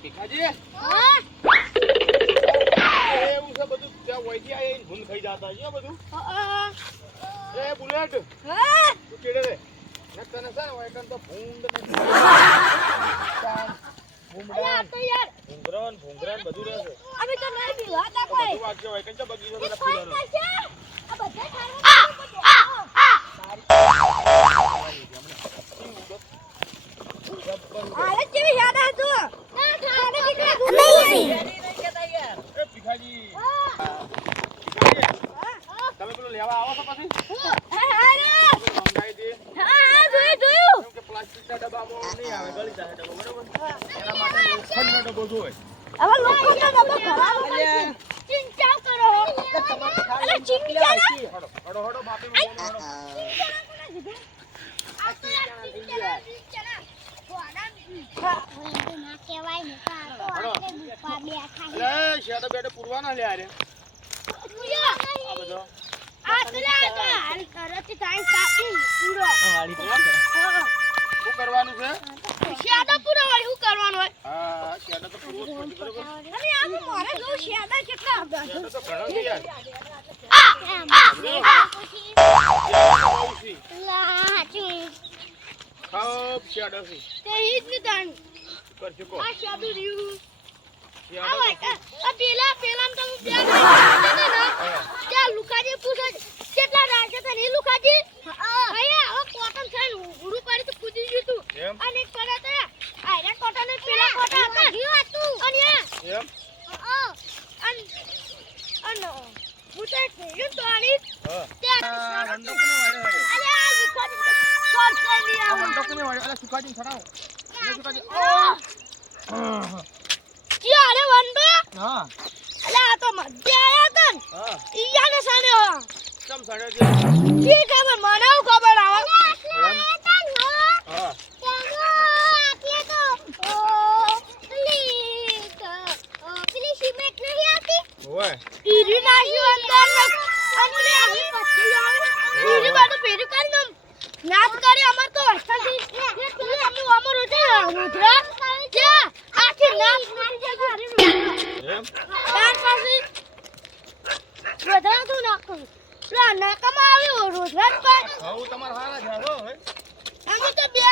ભીખાજી હા એવું છે બધું ત્યાં વૈજી આ ભૂલ ખાઈ જતા છે બધું એ બુલેટ હા તું કેડે રે નકને છે વાયકન તો ભૂંડ ને ભૂંગરાન તો યાર ભૂંગરાન બધું રહેશે અમે તો નહીં પીવાતા કોઈ બધું વાગશે વાયકન તો બગીચો બધા ફૂલનો આ બધા આલે કેવી યાદ હતું ના ખાને દીકરા નહીં એ ભીખાજી તમે પેલો લેવા આવો છો પછી મંગાઈ દે જોયું કેમ કે પ્લાસ્ટિકના ડબ્બામાં નહીં આવે ગળી જાય ડબ્બો બરોબર એના માટે લોખંડનો ડબ્બો જોઈએ હવે લોકોનો ડબ્બો ભરાવો પડશે ચિંતા કરો અરે ચિંતા હડો હડો બાપી બોલો હડો આ તો યાર ચિંતા ના કહેવાય ને કાતો આપણે બુપા બેઠા લે શેડો બેડો પુરવાના લે આરે આ બધો આ તો હાલ તરત ટાઈમ કાપી પૂરો વાળી તો શું કરવાનું છે શેડા પૂરો વાળી શું કરવાનું હોય હા શેડો તો પૂરો જ બરોબર અરે આ મારે જો શેડા કેટલા શેડો તો ઘણા છે યાર ખાવ શેડો છે તે હિત ની દાન કરજો કો આ શેડું રહ્યું શેડો આ પેલા તો પ્યાર ત્યાં લુકાજી પૂછે કેટલા રાખે છે ને લુકાજી ભૈયા હવે કોટન ખાન ઉડું પાડી તો કૂદી ગયું તું એમ અને એક પડે તો આયરા કોટન ને પેલા કોટન હતા ગયું હતું અને એમ અન પૂછે કે તો આની હા ત્યાં રંડો કોને વાળે વાળે અરે આ લુકાજી શોર્ટ કરી લી આ રંડો કોને વાળે અલા સુકાજી છડાવો એ સુકાજી ક્યાં રે વંડો હા અલા આ તો મધ્ય આયા તન હા ઈયાને સાને ચમ સાડે છે ઠીક હે મને ખબર આવે હા ઓય ઈરી નાખ્યું અંદર આની પત્તી આવે ઈરી બાડું પેરું કરી દમ નાચ કરી અમાર તો હસ્તથી અમે અમર ઉઠે ઉધરા કે આખી નાચ નાચી જાય એમ ત્યાર પછી રોધરા તું નાખું પ્લા નાકમાં આવ્યો રોધરા પર હાઉ તમાર હારા જાડો હે અમે તો બે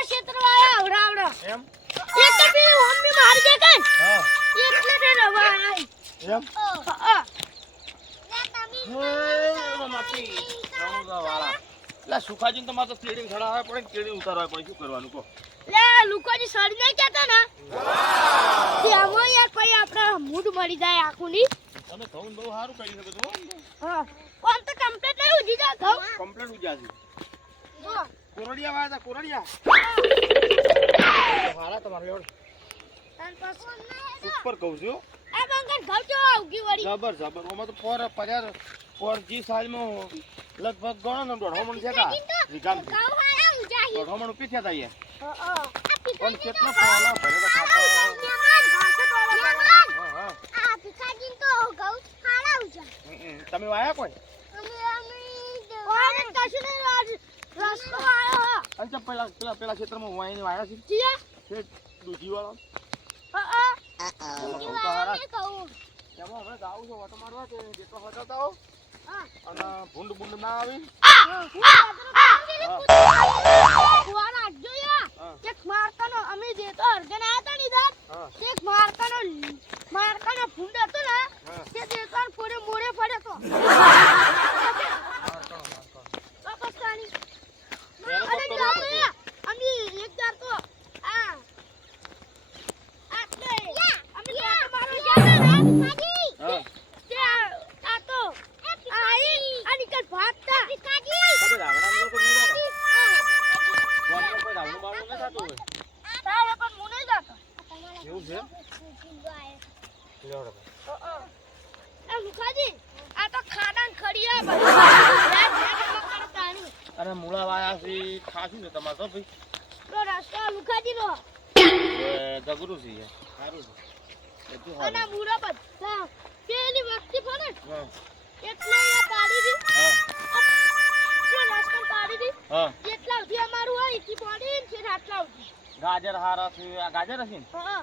ક્ષેત્ર વાળા આવડા એમ એક તો પેલી મમ્મી મારી દે કઈ હા એટલે તે રવા આવી એમ માપી રામુદા વાળા લા સુખાજીને તમાર તો ક્લીડિંગ ખડા આવે પડે ક્લીડિંગ ઉતારવા પડે શું કરવાનું કો લે લુકોજી સડી નહીં કહેતા ને તેમાં યાર પછી આપણે મૂડ મળી જાય આખું ની તમે ઘઉં બહુ સારું કરી શકો છો હા કોમ તો કમ્પ્લીટ નહીં ઉજી જા ઘઉં કમ્પ્લીટ ઉજ્યા છે જો કોરડિયા વાળા કોરડિયા હારા તમારે લેવડ તન પાસ ઉપર કહું છું આ બંગર ઘઉં જો ઉગી વળી જબર જબર ઓમાં તો પર જી સાઈઝમાં લગભગ ગણો ને દોઢો મણ થયા વીઘામ ઘઉં હારા ઉજાહી દોઢો મણ ઉપી થયા યાર હા પણ કેટલો પાલા ભરે તો ખાતા હા હા આ પિકાજીન તો ઘઉં હારા ઉજા તમે વાયા કોઈ ઓને કશું નહીં રસ્તો આવ્યો અંચા પેલા ક્ષેત્રમાં વાઈને વાયા છે જીયા છે દૂધી વાળો હા એમાં હમણાં જાઉં છું ઓટો મારવા કે જેટલો હટાતા હો અને ભૂંડ બુંડ ના આવી એક મારકાનો અમે જે તો અર્ગન આયા હતા ને એક મારકાનો ફૂંડ હતો ને તે દેખાન ફોડે મોડે પડે તો પાકિસ્તાની અરે જાઓ અમે એક દર તો આ આટલે અમે તો મારો ગયા ને હા તે આ તો આઈ આ નિકલ ભાગતા તમે રાવણાનો તો નહીં જાતો વનનો કોઈ રાવણું બાવણું ન થતું હોય તારે પણ હું નહીં જાતો એવું છે લેવડો એ મુખાજી આ તો ખાડાન ખડિયા બધા અરે મૂળા વાયા છે ખાસું છે તમારે તો ભાઈ તો રસ્તો મુખાજી નો જગરું છે યાર સારું છે બધું અને સારું મૂળા બધા પેલી વસ્તી ફરે હા એટલે એ પાડી દી હા જો રસ્તો પાડી દી હા એટલા સુધી અમારું હોય ઈથી પાડી છે આટલા સુધી ગાજર હારા છે આ ગાજર હશે ને હા